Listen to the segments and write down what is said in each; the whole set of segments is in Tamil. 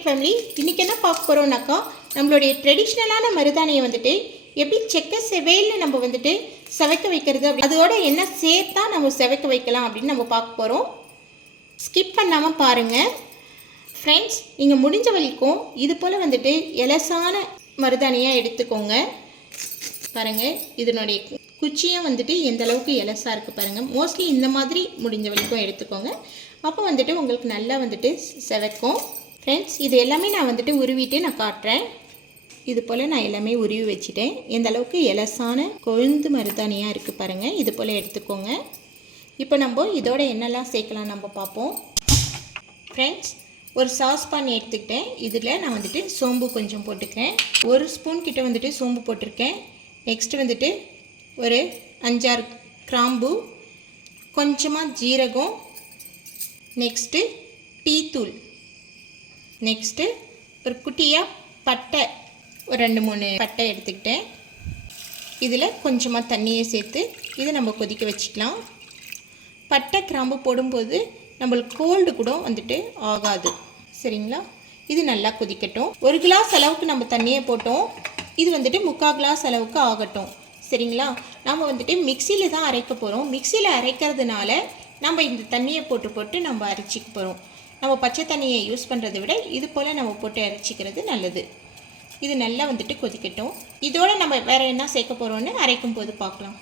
டெக் ஃபேமிலி, இன்றைக்கி என்ன பார்க்க போகிறோம்னாக்கா, நம்மளுடைய ட்ரெடிஷ்னலான மருதாணியை வந்துட்டு எப்படி செக்க செவேல்னு நம்ம வந்துட்டு செவைக்க வைக்கிறது, அதோட என்ன சேர்த்தா நம்ம செவைக்க வைக்கலாம் அப்படின்னு நம்ம பார்க்க போகிறோம். ஸ்கிப் பண்ணாமல் பாருங்கள் ஃப்ரெண்ட்ஸ். நீங்கள் முடிஞ்ச வரைக்கும் இது போல் வந்துட்டு எலசான மருதாணியாக எடுத்துக்கோங்க. பாருங்கள், இதனுடைய குச்சியும் வந்துட்டு எந்த அளவுக்கு எலசாக இருக்குது பாருங்கள். மோஸ்ட்லி இந்த மாதிரி முடிஞ்ச வரைக்கும் எடுத்துக்கோங்க. அப்போ வந்துட்டு உங்களுக்கு நல்லா வந்துட்டு செவைக்கும். ஃப்ரெண்ட்ஸ், இது எல்லாமே நான் வந்துட்டு உருவிட்டு நான் காட்டுறேன். இது போல் நான் எல்லாமே உருவி வச்சுட்டேன். எந்த அளவுக்கு எலசான கொழுந்து மருதாணியாக இருக்குது பாருங்கள். இது போல் எடுத்துக்கோங்க. இப்போ நம்ம இதோட என்னெல்லாம் சேர்க்கலாம் நம்ம பார்ப்போம். ஃப்ரெண்ட்ஸ், ஒரு சாஸ்பான் எடுத்துக்கிட்டேன். இதில் நான் வந்துட்டு சோம்பு கொஞ்சம் போட்டுக்கிறேன். 1 ஸ்பூன் கிட்ட வந்துட்டு சோம்பு போட்டிருக்கேன். நெக்ஸ்ட்டு வந்துட்டு ஒரு 5-6 கிராம்பு, கொஞ்சமாக ஜீரகம், நெக்ஸ்ட்டு டீத்தூள், நெக்ஸ்ட்டு ஒரு குட்டியாக பட்டை, ஒரு 2-3 பட்டை எடுத்துக்கிட்டேன். இதில் கொஞ்சமாக தண்ணியை சேர்த்து இதை நம்ம கொதிக்க வச்சுக்கலாம். பட்டை கிராம்பு போடும்போது நம்மளுக்கு கோல்டு கூட வந்துட்டு ஆகாது, சரிங்களா? இது நல்லா கொதிக்கட்டும். 1 கிளாஸ் அளவுக்கு நம்ம தண்ணியை போட்டோம். இது வந்துட்டு 3/4 கிளாஸ் அளவுக்கு ஆகட்டும், சரிங்களா? நம்ம வந்துட்டு மிக்சியில் தான் அரைக்க போகிறோம். மிக்சியில் அரைக்கிறதுனால நம்ம இந்த தண்ணியை போட்டு நம்ம அரைச்சிக்க போகிறோம். நம்ம பச்சை தண்ணியை யூஸ் பண்ணுறதை விட இது போல் நம்ம போட்டு அரைச்சிக்கிறது நல்லது. இது நல்லா வந்துட்டு கொதிக்கட்டும். இதோடு நம்ம வேறு என்ன சேர்க்க போகிறோன்னு அரைக்கும் போது பார்க்கலாம்.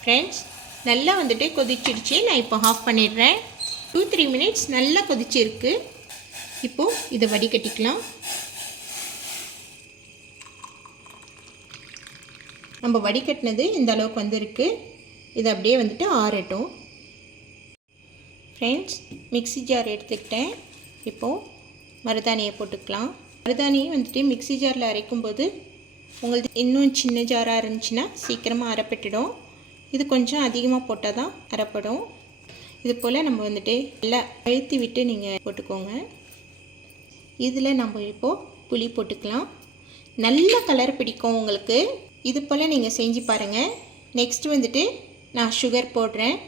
ஃப்ரெண்ட்ஸ், நல்லா வந்துட்டு கொதிச்சிடுச்சு. நான் இப்போ ஆஃப் பண்ணிடுறேன். 2-3 மினிட்ஸ் நல்லா கொதிச்சிருக்கு. இப்போது இதை வடிகட்டிக்கலாம். நம்ம வடிகட்டினது இந்த அளவுக்கு வந்திருக்கு. இது அப்படியே வந்துட்டு ஆறட்டும். ஃப்ரெண்ட்ஸ், மிக்ஸி ஜார் எடுத்துக்கிட்டேன். இப்போது மருதாணியை போட்டுக்கலாம். மருதாணியை வந்துட்டு மிக்ஸி ஜாரில் அரைக்கும்போது உங்களுக்கு இன்னும் சின்ன ஜாராக இருந்துச்சுன்னா சீக்கிரமாக அரைப்பட்டுடும். இது கொஞ்சம் அதிகமாக போட்டால் தான் அரைப்படும். இது போல் நம்ம வந்துட்டு நல்லா அழுத்தி விட்டு நீங்கள் போட்டுக்கோங்க. இதில் நம்ம இப்போது புளி போட்டுக்கலாம். நல்ல கலர் பிடிக்கும் உங்களுக்கு. இது போல் நீங்கள் செஞ்சு பாருங்கள். நெக்ஸ்ட் வந்துட்டு நான் சுகர் போடுறேன்.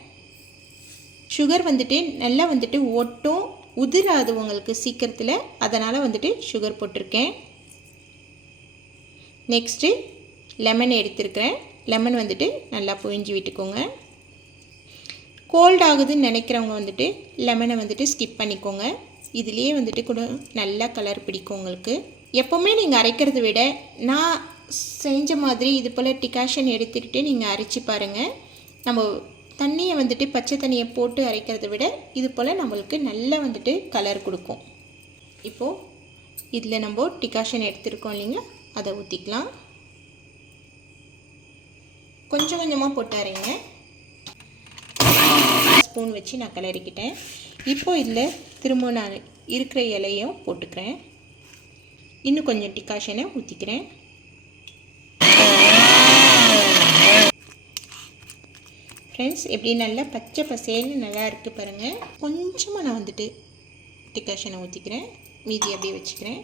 சுகர் வந்துட்டு நல்லா வந்துட்டு ஒட்டும், உதிராது உங்களுக்கு சீக்கிரத்தில். அதனால் வந்துட்டு சுகர் போட்டிருக்கேன். நெக்ஸ்ட்டு லெமன் எடுத்துருக்கிறேன். லெமன் வந்துட்டு நல்லா புழிஞ்சு விட்டுக்கோங்க. கோல்ட் ஆகுதுன்னு நினைக்கிறவங்க வந்துட்டு லெமனை வந்துட்டு ஸ்கிப் பண்ணிக்கோங்க. இதுலேயே வந்துட்டு கூட நல்லா கலர் பிடிக்கும் உங்களுக்கு. எப்போவுமே நீங்கள் அரைக்கிறத விட நான் செஞ்ச மாதிரி இது போல் டிகாஷன் எடுத்துக்கிட்டு நீங்கள் அரைச்சி பாருங்கள். நம்ம தண்ணியை வந்துட்டு பச்சை தண்ணியை போட்டு அரைக்கிறத விட இது போல் நம்மளுக்கு நல்லா வந்துட்டு கலர் கொடுக்கும். இப்போது இதில் நம்ம டிகாஷன் எடுத்துருக்கோம் இல்லைங்களா, அதை ஊற்றிக்கலாம். கொஞ்சம் கொஞ்சமாக போட்டு அரைங்க. ஸ்பூன் வச்சு நான் கிளறிக்கிட்டேன். இப்போது இதில் திரும்ப நான் இருக்கிற இலையும் போட்டுக்கிறேன். இன்னும் கொஞ்சம் டிகாஷனை ஊற்றிக்கிறேன். ஃப்ரெண்ட்ஸ், எப்படி நல்லா பச்சை பசேல்னு நல்லா இருக்குது பாருங்கள். கொஞ்சமாக நான் வந்துட்டு டிகாஷனை ஊற்றிக்கிறேன். மீதி அப்படியே வச்சுக்கிறேன்.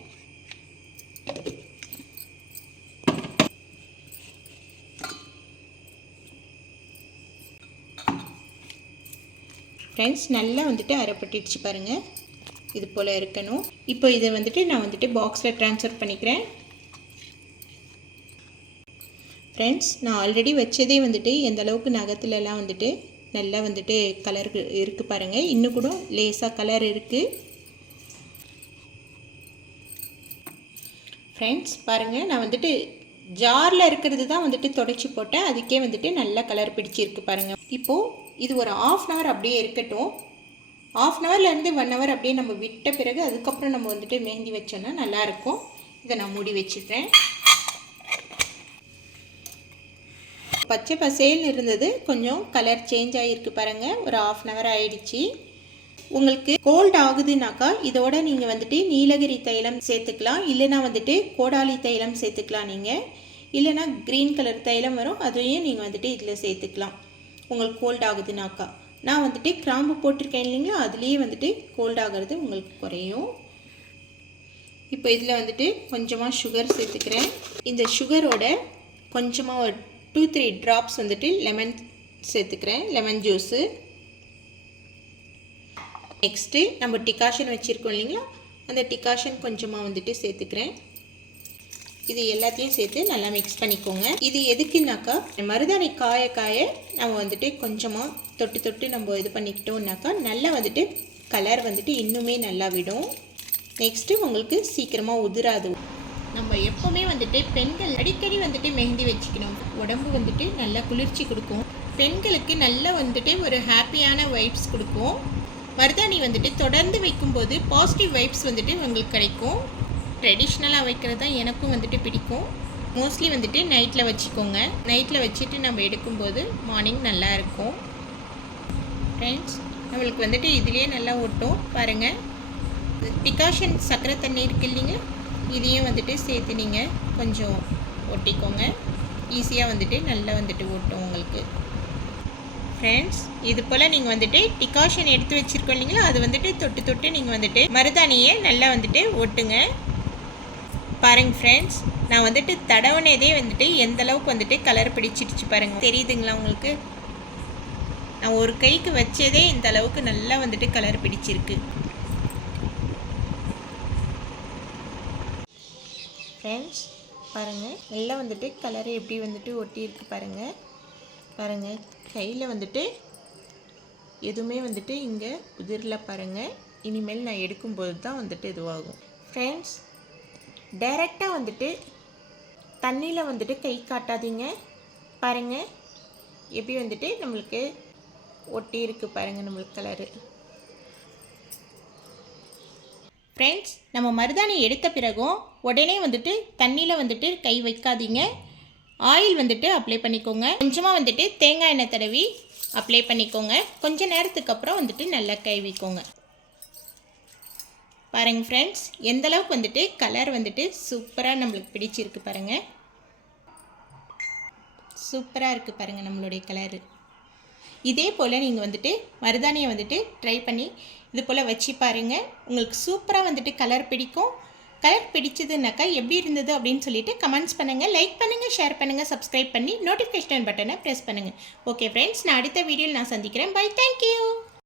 ஃப்ரெண்ட்ஸ், நல்லா வந்துட்டு அரைப்பட்டுடுச்சு பாருங்கள். இது போல் இருக்கணும். இப்போ இதை வந்துட்டு நான் வந்துட்டு பாக்ஸில் ட்ரான்ஸ்ஃபர் பண்ணிக்கிறேன். ஃப்ரெண்ட்ஸ், நான் ஆல்ரெடி வச்சதே வந்துட்டு எந்த அளவுக்கு நகத்துலலாம் வந்துட்டு நல்லா வந்துட்டு கலர் இருக்குது பாருங்கள். இன்னும் கூட லேசாக கலர் இருக்குது. ஃப்ரெண்ட்ஸ், பாருங்கள், நான் வந்துட்டு ஜாரில் இருக்கிறது தான் வந்துட்டு தொடச்சி போட்டேன். அதுக்கே வந்துட்டு நல்லா கலர் பிடிச்சிருக்கு பாருங்கள். இப்போது இது ஒரு 1/2 hour அப்படியே இருக்கட்டும். 1/2 hourலேருந்து 1 hour அப்படியே நம்ம விட்ட பிறகு அதுக்கப்புறம் நம்ம வந்துட்டு மெஹந்தி வச்சோன்னா நல்லாயிருக்கும். இதை நான் மூடி வச்சுட்டேன். பச்சை பசேல்னு இருந்தது, கொஞ்சம் கலர் சேஞ்ச் ஆகிருக்கு பாருங்கள். ஒரு 1/2 hour ஆகிடுச்சு. உங்களுக்கு கோல்ட் ஆகுதுனாக்கா இதோட நீங்கள் வந்துட்டு நீலகிரி தைலம் சேர்த்துக்கலாம். இல்லைனா வந்துட்டு கோடாலி தைலம் சேர்த்துக்கலாம். நீங்கள் இல்லைனா க்ரீன் கலர் தைலம் வரும், அதையும் நீங்கள் வந்துட்டு இதில் சேர்த்துக்கலாம் உங்களுக்கு கோல்ட் ஆகுதுனாக்கா. நான் வந்துட்டு கிராம்பு போட்டிருக்கேன் இல்லைங்களா, அதுலேயே வந்துட்டு கோல்ட் ஆகிறது உங்களுக்கு குறையும். இப்போ இதில் வந்துட்டு கொஞ்சமாக சுகர் சேர்த்துக்கிறேன். இந்த சுகரோட கொஞ்சமாக ஒரு 2-3 ட்ராப்ஸ் வந்துட்டு லெமன் சேர்த்துக்கிறேன், லெமன் ஜூஸு. நெக்ஸ்ட்டு நம்ம டிகாஷன் வச்சுருக்கோம் இல்லைங்களா, அந்த டிகாஷன் கொஞ்சமாக வந்துட்டு சேர்த்துக்கிறேன். இது எல்லாத்தையும் சேர்த்து நல்லா மிக்ஸ் பண்ணிக்கோங்க. இது எதுக்குனாக்கா மருதாணி காய காய நம்ம வந்துட்டு கொஞ்சமாக தொட்டு தொட்டு நம்ம இது பண்ணிக்கிட்டோம்னாக்கா நல்லா வந்துட்டு கலர் வந்துட்டு இன்னுமே நல்லா விடும். நெக்ஸ்ட்டு உங்களுக்கு சீக்கிரமாக உதிராது. நம்ம எப்போவுமே வந்துட்டு பெண்கள் அடிக்கடி வந்துட்டு மெஹந்தி வச்சுக்கணும். உடம்பு வந்துட்டு நல்லா குளிர்ச்சி கொடுக்கும். பெண்களுக்கு நல்லா வந்துட்டு ஒரு ஹாப்பியான வைப்ஸ் கொடுக்கும். மருதாணி வந்துட்டு தொடர்ந்து வைக்கும்போது பாசிட்டிவ் வைப்ஸ் வந்துட்டு உங்களுக்கு கிடைக்கும். ட்ரெடிஷ்னலாக வைக்கிறது தான் எனக்கும் வந்துட்டு பிடிக்கும். மோஸ்ட்லி வந்துட்டு நைட்டில் வச்சுக்கோங்க. நைட்டில் வச்சுட்டு நம்ம எடுக்கும்போது மார்னிங் நல்லா இருக்கும். ஃப்ரெண்ட்ஸ், நம்மளுக்கு வந்துட்டு இதுலேயே நல்லா ஒட்டும் பாருங்கள். டிகாஷன் சக்கரை தண்ணி இருக்குது இல்லைங்களா, இதையும் வந்துட்டு சேர்த்து நீங்கள் கொஞ்சம் ஒட்டிக்கோங்க. ஈஸியாக வந்துட்டு நல்லா வந்துட்டு ஒட்டும் உங்களுக்கு. ஃப்ரெண்ட்ஸ், இது போல் நீங்கள் வந்துட்டு டிகாஷன் எடுத்து வச்சுருக்கோம் இல்லைங்களா, அது வந்துட்டு தொட்டு தொட்டு நீங்கள் வந்துட்டு மருதாணியை நல்லா வந்துட்டு ஒட்டுங்க. பாருங்கள் ஃப்ரெண்ட்ஸ், நான் வந்துட்டு தடவுனதே வந்துட்டு எந்த அளவுக்கு வந்துட்டு கலர் பிடிச்சிடுச்சு பாருங்கள். தெரியுதுங்களா உங்களுக்கு? நான் ஒரு கைக்கு வச்சதே இந்த அளவுக்கு நல்லா வந்துட்டு கலர் பிடிச்சிருக்கு. ஃப்ரெண்ட்ஸ் பாருங்கள், எல்லாம் வந்துட்டு கலர் எப்படி வந்துட்டு ஒட்டியிருக்கு பாருங்கள். பாருங்கள், கையில் வந்துட்டு எதுவுமே வந்துட்டு இங்கே உதிரில் பாருங்கள். இனிமேல் நான் எடுக்கும்போது தான் வந்துட்டு இதுவாகும். ஃப்ரெண்ட்ஸ், டைரெக்டாக வந்துட்டு தண்ணியில் வந்துட்டு கை காட்டாதீங்க. பாருங்கள் எப்படி வந்துட்டு நம்மளுக்கு ஒட்டி இருக்குது பாருங்கள் நம்மளுக்கு கலரு. ஃப்ரெண்ட்ஸ், நம்ம மருதாணி எடுத்த பிறகும் உடனே வந்துட்டு தண்ணியில் வந்துட்டு கை வைக்காதீங்க. ஆயில் வந்துட்டு அப்ளை பண்ணிக்கோங்க. கொஞ்சமாக வந்துட்டு தேங்காய் எண்ணெய் தடவி அப்ளை பண்ணிக்கோங்க. கொஞ்சம் நேரத்துக்கு அப்புறம் வந்துட்டு நல்லா கை வைக்கோங்க. பாருங்கள் ஃப்ரெண்ட்ஸ், எந்தளவுக்கு வந்துட்டு கலர் வந்துட்டு சூப்பராக நம்மளுக்கு பிடிச்சிருக்கு பாருங்கள். சூப்பராக இருக்குது பாருங்கள் நம்மளுடைய கலரு. இதே போல் நீங்கள் வந்துட்டு மருதாணியை வந்துட்டு ட்ரை பண்ணி இது போல் வச்சு பாருங்கள். உங்களுக்கு சூப்பராக வந்துட்டு கலர் பிடிக்கும். கலர் பிடிச்சதுனாக்கா எப்படி இருந்தது அப்படின்னு சொல்லிட்டு கமெண்ட்ஸ் பண்ணுங்கள், லைக் பண்ணுங்கள், ஷேர் பண்ணுங்கள், சப்ஸ்கிரைப் பண்ணி நோட்டிஃபிகேஷன் பட்டனை ப்ரெஸ் பண்ணுங்கள். ஓகே ஃப்ரெண்ட்ஸ், நான் அடுத்த வீடியோவில் நான் சந்திக்கிறேன். Bye, thank you.